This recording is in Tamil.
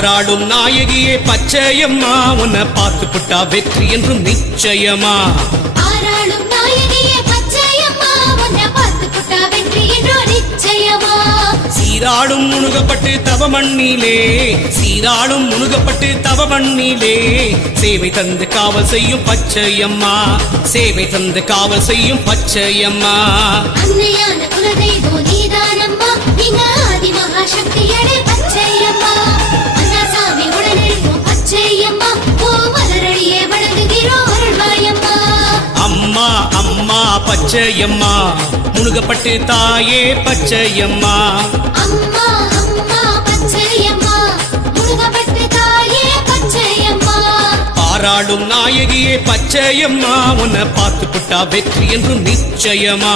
பாராடும் நாயகியே பச்சையம்மா. உன்னை பார்த்து புட்டா வெற்றி என்றும் நிச்சயமா. சீராடும் முணுகப்பட்டு தவ மண்ணிலே. சீராடும் முணுகப்பட்டு தவ மண்ணிலே. சேவை தந்து காவல் செய்யும் பச்சையம்மா. சேவை தந்து காவல் செய்யும் பச்சையம்மா. அம்மா அம்மா பச்சையம்மா. முணுகப்பட்டு தாயே பச்சையம்மா. பாராடும் நாயகியே பச்சையம்மா. உன்னை பார்த்து புட்டா வெற்றி என்றும் நிச்சயமா.